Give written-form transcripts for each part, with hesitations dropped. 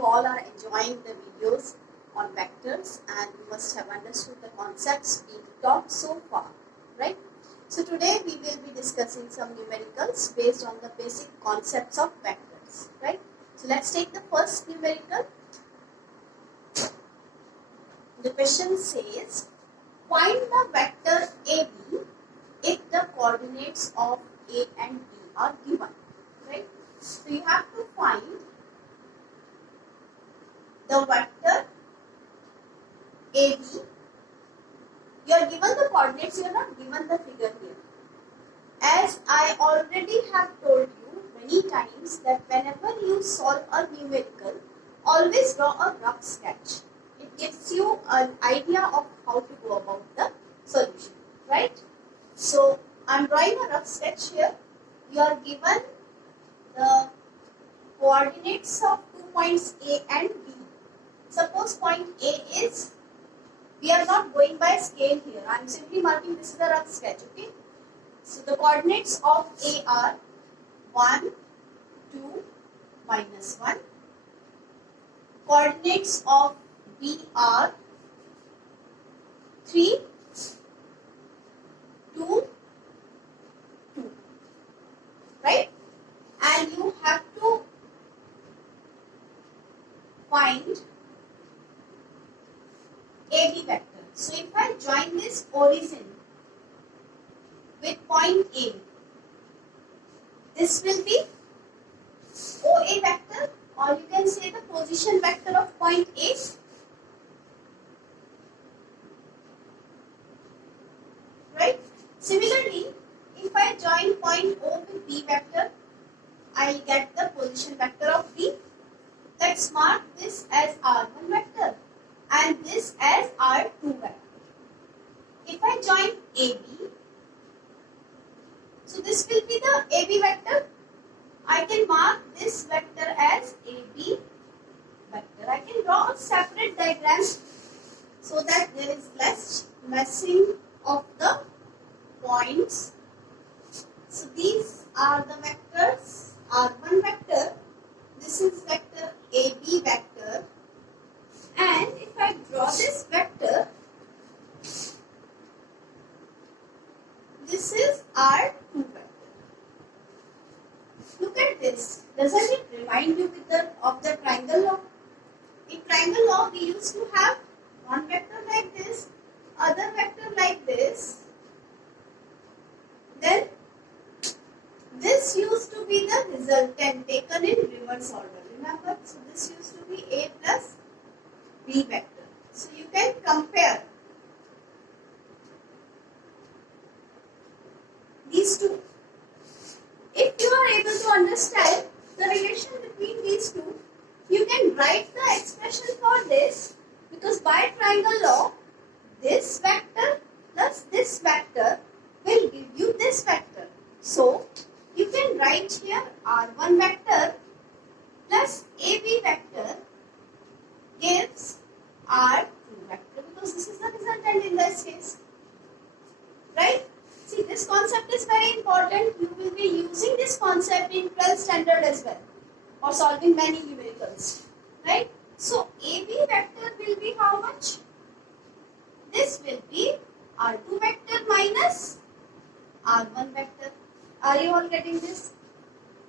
you all are enjoying the videos on vectors and you must have understood the concepts being taught so far, right? So today we will be discussing some numericals based on the basic concepts of vectors, right? So let's take the first numerical. The question says, find the vector AB if the coordinates of A and B are given, right? So you have to find the vector AB. You are given the coordinates, you are not given the figure here. As I already have told you many times that whenever you solve a numerical, always draw a rough sketch. It gives you an idea of how to go about the solution, right? So I am drawing a rough sketch here. You are given the coordinates of 2 points A and B. Suppose point A is, we are not going by scale here. I am simply marking this is a rough sketch, okay? So the coordinates of A are 1, 2, minus 1. Coordinates of B are 3, 2, 2. Right? And you have to find AB vector. So if I join this origin with point A, this will be OA vector, or you can say the position vector of point A. Right? Similarly, if I join point O with B vector, I will get the position vector of B. Let's mark this as R1 vector and this as R2 vector. If I join AB, so this will be the AB vector. I can mark this vector as AB vector. I can draw a separate diagram so that there is less messing of the points. So these are the vectors. R1 vector, this is vector AB vector, and if I draw this vector, this is R2 vector. Look at this. Doesn't it remind you of the triangle law? In triangle law, we used to have one vector like this, other vector like this. Then this used to be the resultant taken in reverse order. Remember? So this used to be A plus B vector. So you can compare these two. If you are able to understand the relation between these two, you can write the expression for this, because by triangle law, this vector plus this vector will give you this vector. So you can write here R1 vector plus AB vector gives R2 vector, because this is the resultant in this case. Right? See, this concept is very important. You will be using this concept in 12th standard as well, or solving many numericals. Right? So AB vector will be how much? This will be R2 vector minus R1 vector. Are you all getting this?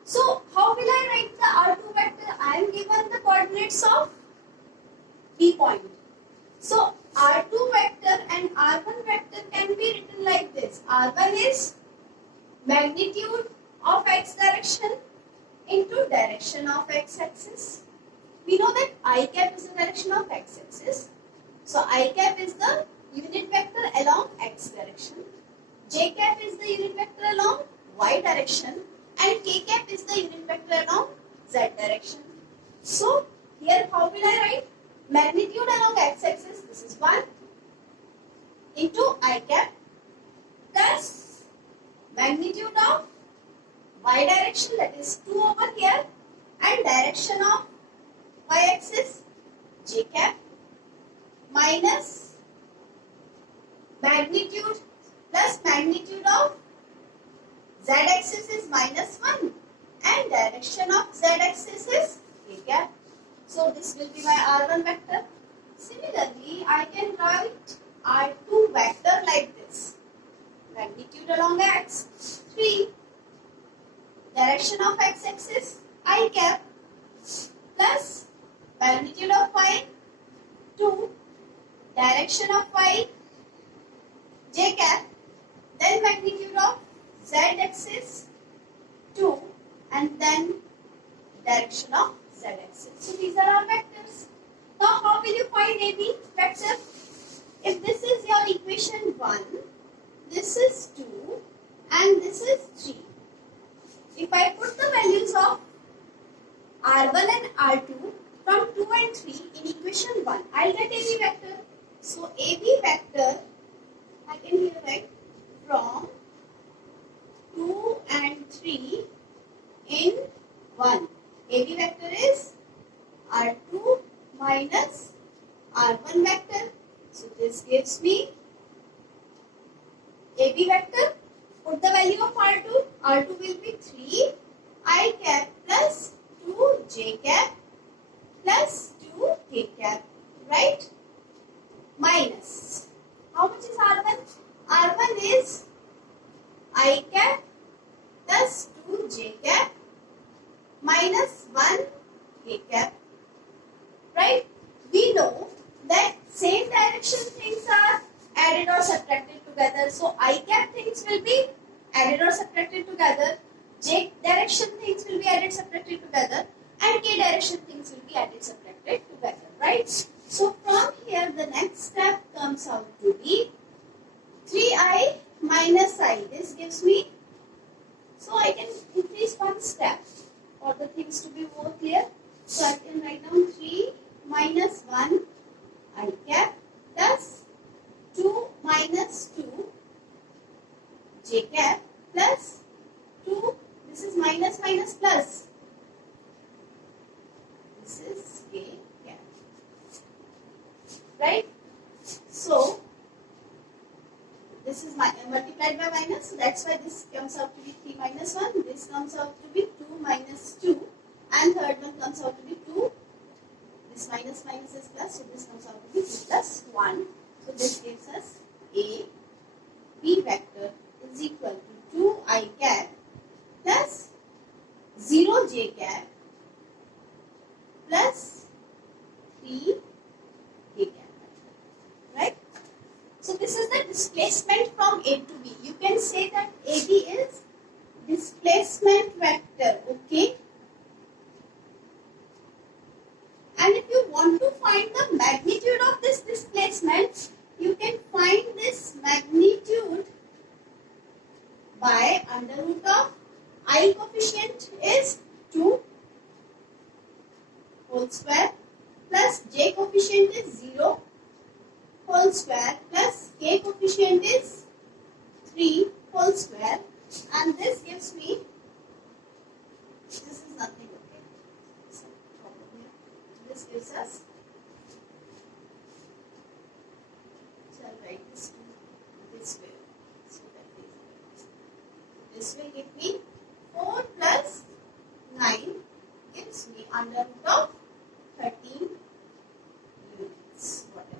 So how will I write the R2 vector? I am given the coordinates of B point. So R2 vector and R1 vector can be written like this. R1 is magnitude of x direction into direction of x axis. We know that I cap is the direction of x axis. So I cap is the unit vector along x direction. J cap is the unit vector along y direction, and k cap is the unit vector along z direction. So here how will I write? Magnitude along x-axis, this is 1, into I cap, plus magnitude of y direction, that is 2 over here, and direction of y-axis, j cap, minus magnitude plus magnitude of z-axis is minus 1, and direction of z-axis is k cap. So this will be my R1 vector. Similarly, I can write R2 vector like this. Magnitude along x 3, direction of x-axis I cap, plus magnitude of y 2, direction of y j cap, then magnitude of z-axis 2, and then direction of z-axis. So these are our vectors. Now how will you find AB vector? If this is your equation 1, this is 2 and this is 3. If I put the values of R1 and R2 from 2 and 3 in equation 1, I'll get AB vector. So AB vector, I can here write from 2 and 3 in 1. AB vector is R2 minus R1 vector. So this gives me AB vector. Put the value of R2. R2 will be 3 I cap plus 2 j cap plus 2 k cap. Right? Minus. How much is R1? R1 is I cap plus 2 j cap minus 1 k cap. Right? We know that same direction things are added or subtracted together. So I cap things will be added or subtracted together. J direction things will be added subtracted together. And k direction things will be added subtracted together. Right? So from here the next step comes out to be 3i minus I. This gives me, so I can increase one step for the things to be more clear. So I can write down 3 minus 1 I cap plus 2 minus 2 j cap plus 2, this is minus minus plus, this is k cap. Right? So this is multiplied by minus, so that's why this comes out to be 3 minus 1, this comes out to be 2 minus 2, and third one comes out to be 2. This minus minus is plus, so this comes out to be 2 plus 1. So this gives us A B vector is equal to 2 I cap plus 0 j cap plus 3 k cap. Right? So this is the displacement from A to B. You can say that AB is displacement vector. Okay? And if you want to find the magnitude of this displacement, you can find this magnitude by under root of I coefficient is 2 whole square plus j coefficient is 0 whole square plus k coefficient is 3 whole square, and this gives me, this is nothing. This gives us, so I'll write this this way, so that this will give me 4 plus 9 gives me under root of 13 units, whatever.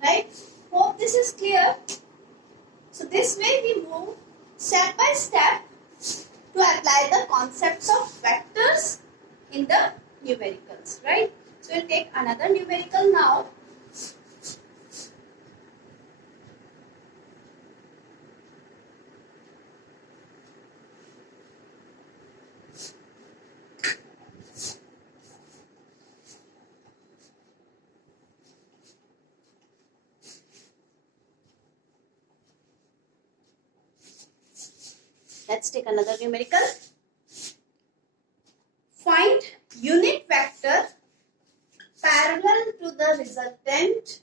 Right? Hope this is clear. So this way we move step by step to apply the concepts of vectors in the numericals, right? So we'll take another numerical now. Let's take another numerical. Find unit vector parallel to the resultant.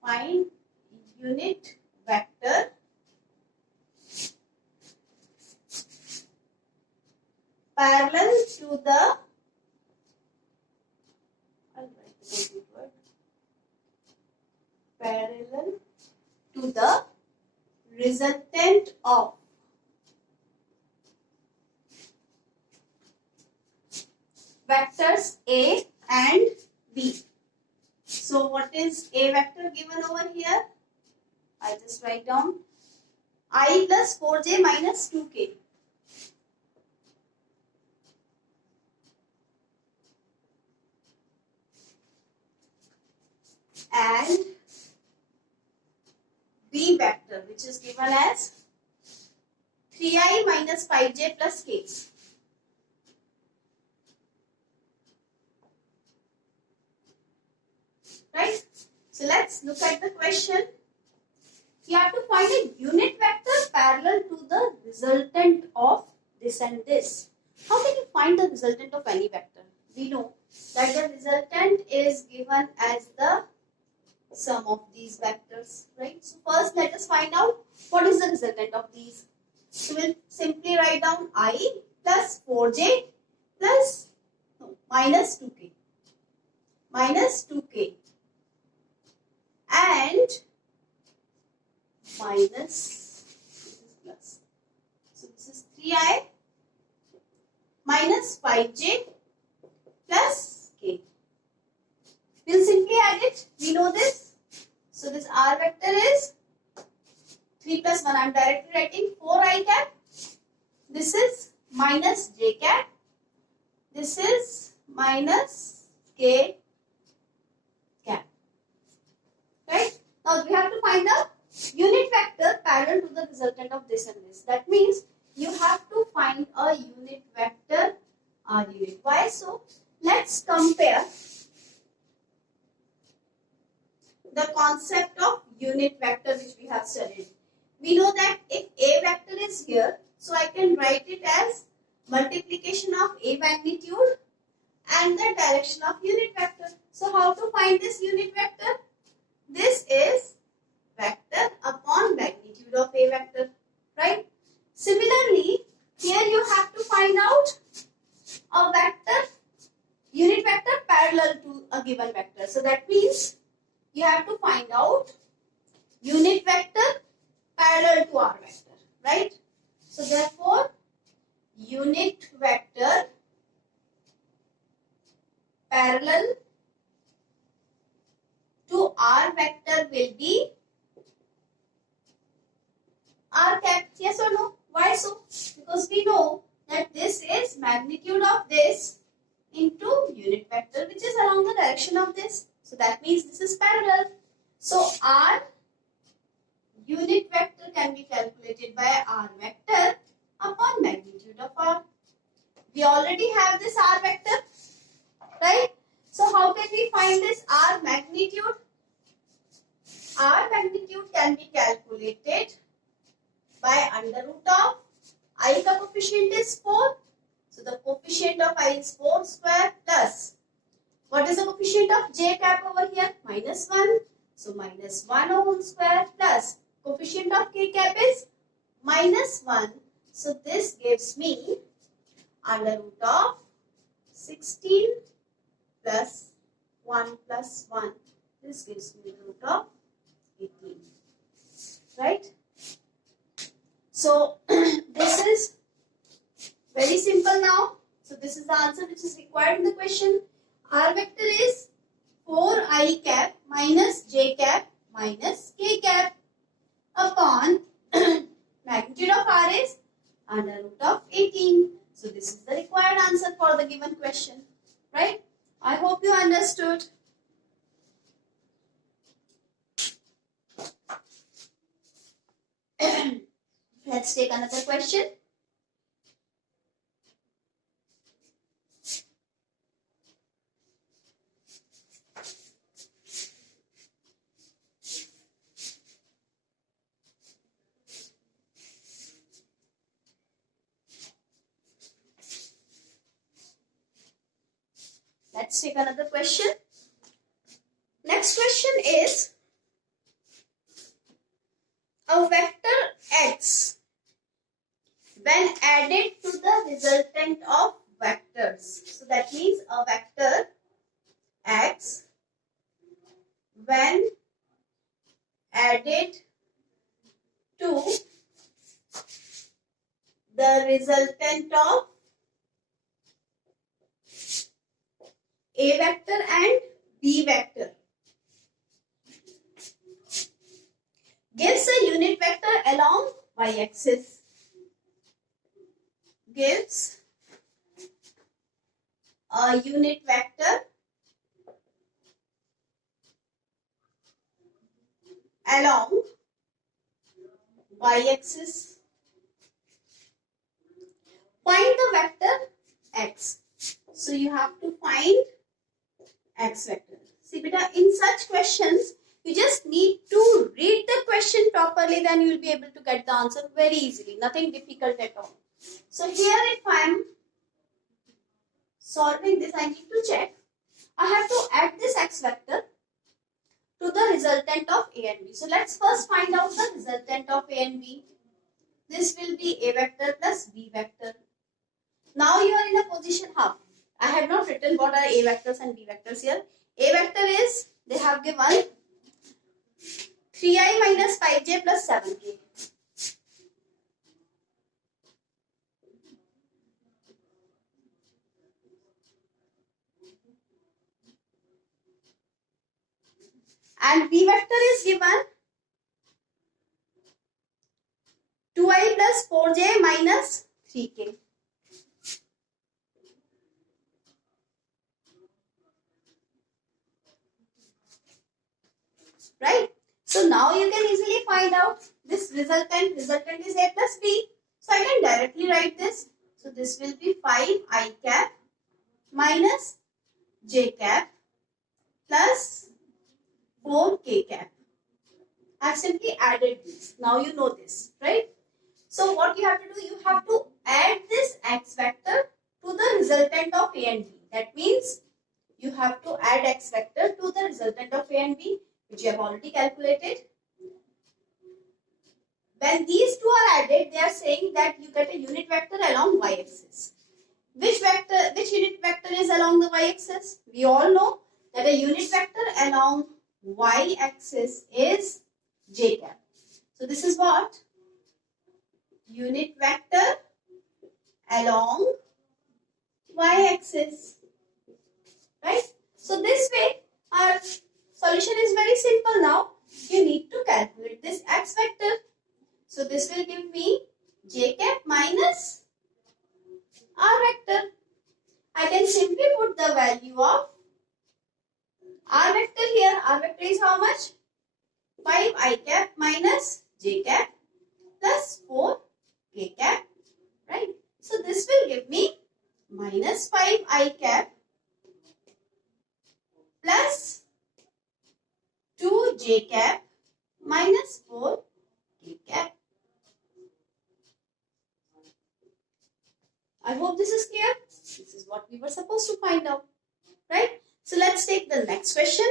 Find unit vector parallel to the, I'll write the complete word, parallel to the resultant of vectors A and B. So what is A vector given over here? I just write down I plus 4j minus 2k. And B vector, which is given as 3i minus 5j plus k. Right? So let's look at the question. You have to find a unit vector parallel to the resultant of this and this. How can you find the resultant of any vector? We know that the resultant is given as the sum of these vectors, right? So first let us find out what is the resultant of these. So we'll simply write down I plus 4j plus minus 2k. Minus 2k. And minus, this is plus. So this is 3i minus 5j plus k. We'll simply add it. We know this. So this r vector is 3 plus 1. I am directly writing 4i cap. This is minus j cap. This is minus k cap. Right? Now we have to find the unit vector parallel to the resultant of this and this. That means you have to find a unit vector r unit. Why so? Let's compare the concept of unit vector which we have studied. We know that if a vector is here, so I can write it as multiplication of a magnitude and the direction of unit vector. So how to find this unit vector? This is vector upon magnitude of a vector, right? Similarly, here you have to find out a vector, unit vector parallel to a given vector. So that means you have to find out unit vector parallel to our vector, right? So therefore, unit vector parallel to r vector will be r cap. Yes or no? Why so? Because we know that this is magnitude of this into unit vector which is along the direction of this. So that means this is parallel. So r unit vector can be calculated by r vector upon magnitude of r. We already have this r vector, right? So how can we find this r magnitude? R magnitude can be calculated by under root of I ka coefficient is 4. So the coefficient of I is 4 square plus, what is the coefficient of j cap over here? Minus 1. So minus 1 whole square plus coefficient of k cap is minus 1. So this gives me under root of 16 plus 1 plus 1. This gives me the root of 18. Right? So this is very simple now. So this is the answer which is required in the question. R vector is 4i cap minus j cap minus k cap upon magnitude of r is under root of 18. So this is the required answer for the given question. Right? I hope you understood. Let's take another question. Let's take another question. Next question is a vector x when added to the resultant of vectors. So that means a vector x when added to the resultant of A vector and B vector gives a unit vector along y-axis. Gives a unit vector along y-axis. Find the vector x. So you have to find x vector. See beta, in such questions, you just need to read the question properly, then you will be able to get the answer very easily. Nothing difficult at all. So here if I am solving this, I need to check. I have to add this x vector to the resultant of A and B. So let's first find out the resultant of A and B. This will be A vector plus B vector. Now you are in a position how? I have not written what are A vectors and B vectors here. A vector is, they have given 3i minus 5j plus 7k. And B vector is given 2i plus 4j minus 3k. Right? So now you can easily find out this resultant. Resultant is A plus B. So I can directly write this. So this will be 5i cap minus j cap plus 4k cap. I have simply added this. Now you know this, right? So what you have to do, you have to add this x vector to the resultant of A and B. That means you have to add x vector to the resultant of A and B, which you have already calculated. When these two are added, they are saying that you get a unit vector along y-axis. Which unit vector is along the y-axis? We all know that a unit vector along y-axis is j cap. So this is what? Unit vector along y-axis. Right? So this way our solution is very simple now. You need to calculate this x vector. So this will give me j cap minus r vector. I can simply put the value of r vector here. R vector is how much? 5i cap minus j cap plus 4k cap. Right? So this will give me minus 5i cap plus 2j cap minus 4k cap. I hope this is clear. This is what we were supposed to find out. Right? So let's take the next question.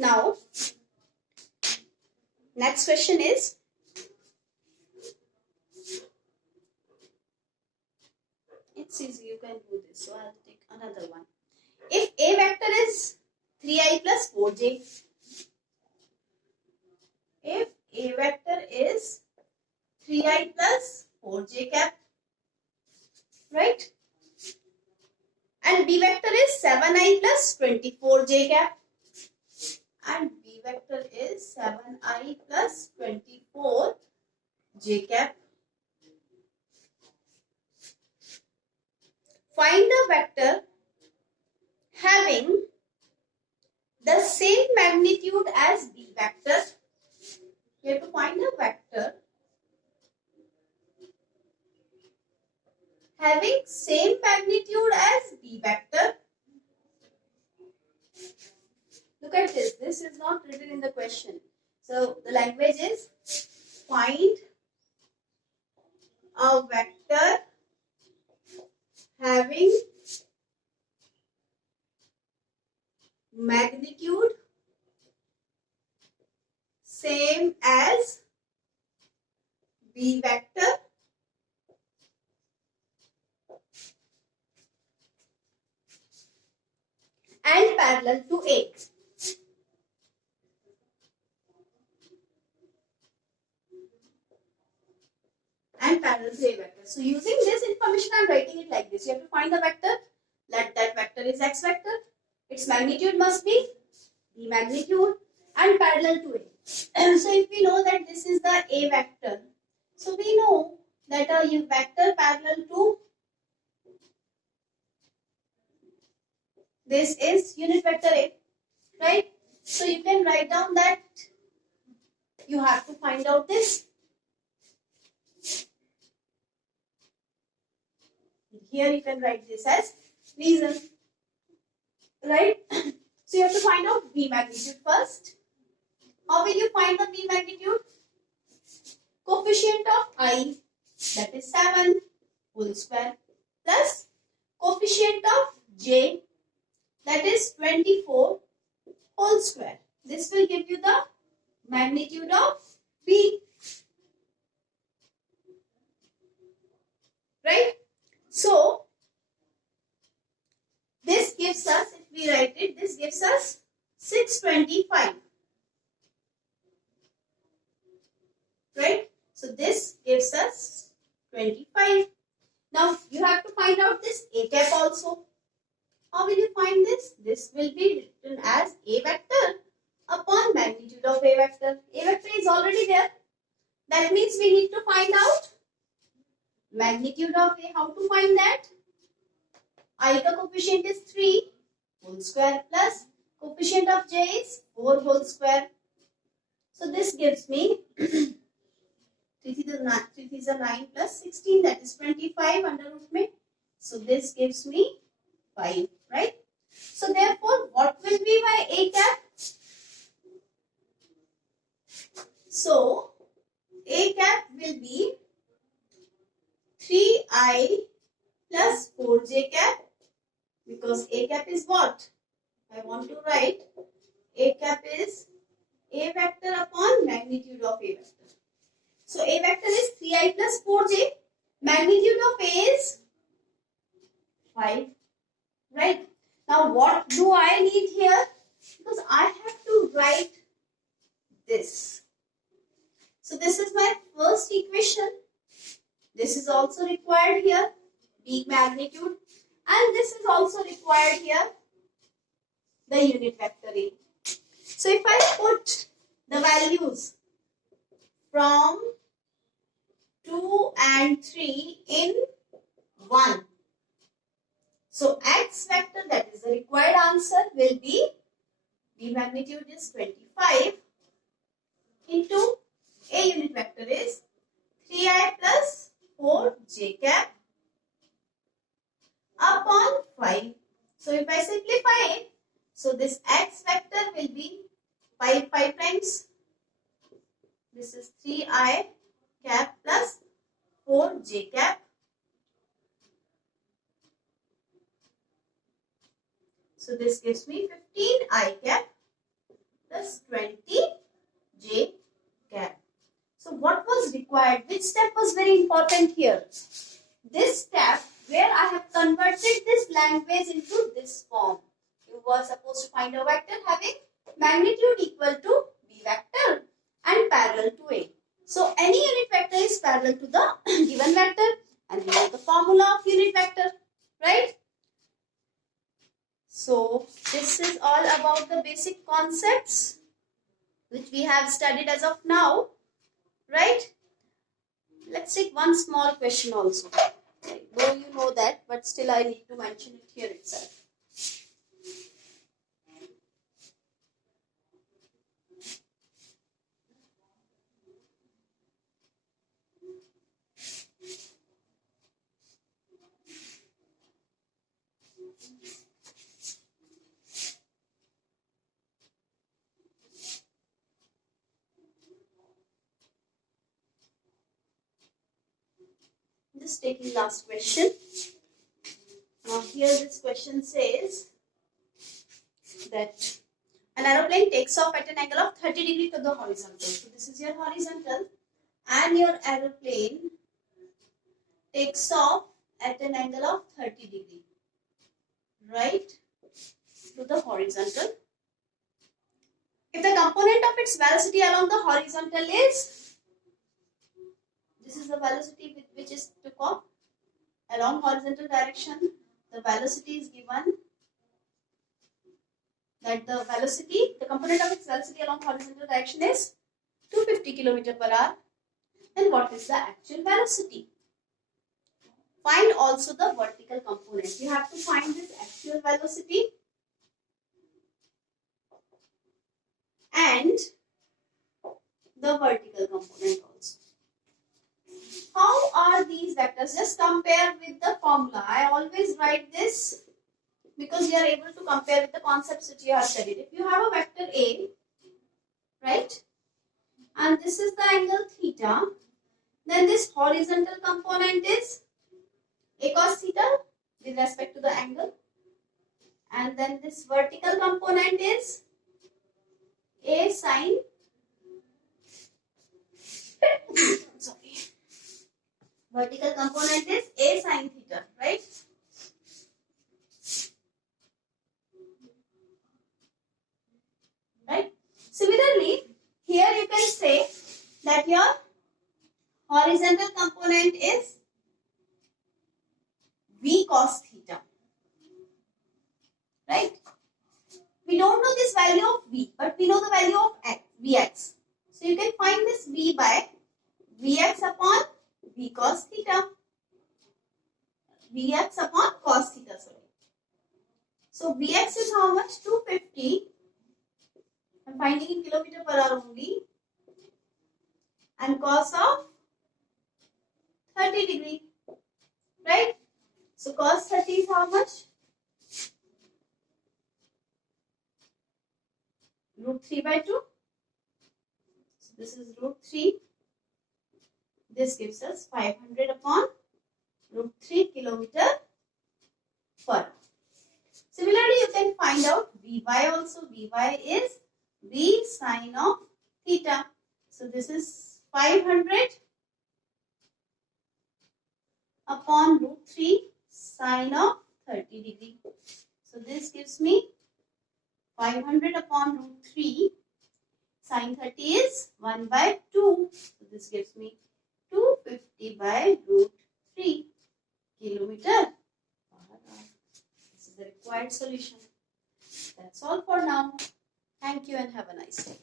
Now, next question is, it's easy, you can do this. So I'll take another one. If A vector is 3i plus 4j, if A vector is 3i plus 4j cap, right? And B vector is 7i plus 24j cap. And B vector is 7i plus 24j cap. Find a vector having the same magnitude as B vector. You have to find a vector having same magnitude as B vector. Look at this. This is not written in the question. So the language is find a vector having magnitude same as B vector and parallel to A. And parallel to A vector. So using this information, I am writing it like this. You have to find the vector. Let that vector is X vector. Its magnitude must be B magnitude and parallel to A. So if we know that this is the A vector, so we know that a vector parallel to this is unit vector A, right? So you can write down that you have to find out this. Here you can write this as reason, right? So you have to find out B magnitude first. How will you find the B magnitude? Coefficient of I, that is 7 whole square, plus coefficient of J, that is 24 whole square. This will give you the magnitude of B. Right? So, this gives us, if we write it, this gives us 625. Right? So, this gives us 25. Now, you have to find out this A cap also. How will you find this? This will be written as A vector upon magnitude of A vector. A vector is already there. That means we need to find out magnitude of A. How to find that? I ka coefficient is 3 whole square plus coefficient of J is 4 whole square. So this gives me 3 is a 9 plus 16, that is 25 under root mein. So this gives me 5, right? So therefore, what will be my A cap? So A cap will be 3I plus 4J cap, because A cap is what? I want to write A cap is A vector upon magnitude of A vector. So A vector is 3I plus 4J. Magnitude of A is 5. Right? Now what do I need here? Because I have to write this. So this is my first equation. This is also required here, B magnitude. And this is also required here, the unit vector A. So if I put the values from 2 and 3 in 1. So X vector, that is the required answer, will be B magnitude is 25 into A unit vector is 3I plus 4J cap upon 5. So if I simplify it, so this X vector will be 5 times. This is 3I cap plus 4J cap. So this gives me 15I cap plus 20J cap. So what was required? Which step was very important here? This step where I have converted this language into this form. You were supposed to find a vector having magnitude equal to B vector and parallel to A. So any unit vector is parallel to the given vector, and we know the formula of unit vector, right? So this is all about the basic concepts which we have studied as of now, right? Let's take one small question also. Though you know that, but still I need to mention it here itself. Just taking last question. here this question says that an aeroplane takes off at an angle of 30 degrees to the horizontal. So this is your horizontal, and your aeroplane takes off at an angle of 30 degrees, right, to the horizontal. If the component of its velocity along the horizontal is, this is the velocity with which is took off along horizontal direction, the velocity is given that the component of its velocity along horizontal direction is 250 km per hour. Then what is the actual velocity? Find also the vertical component. You have to find this actual velocity and the vertical component also. How are these vectors? Just compare with the formula. I always write this because you are able to compare with the concepts that you have studied. If you have a vector A, right, and this is the angle theta, then this horizontal component is A cos theta with respect to the angle, and then this vertical component is A sin sorry, vertical component is A sin theta, right? Right. Similarly, here you can say that your horizontal component is V cos theta, right? We don't know this value of V, but we know the value of X, Vx. So you can find this V by Vx upon V cos theta. Vx upon cos theta, sorry. So Vx is how much? 250. I'm finding in kilometer per hour only. And cos of 30 degree, right? So cos 30 is how much? Root 3 by 2. So this is root 3. This gives us 500 upon root 3 kilometer per hour. Similarly, you can find out Vy also. Vy is V sin of theta. So this is 500 upon root 3 sin of 30 degree. So this gives me 500 upon root 3 sin 30 is 1 by 2. So this gives me 250 by root 3 kilometer per hour. This is the required solution. That's all for now. Thank you and have a nice day.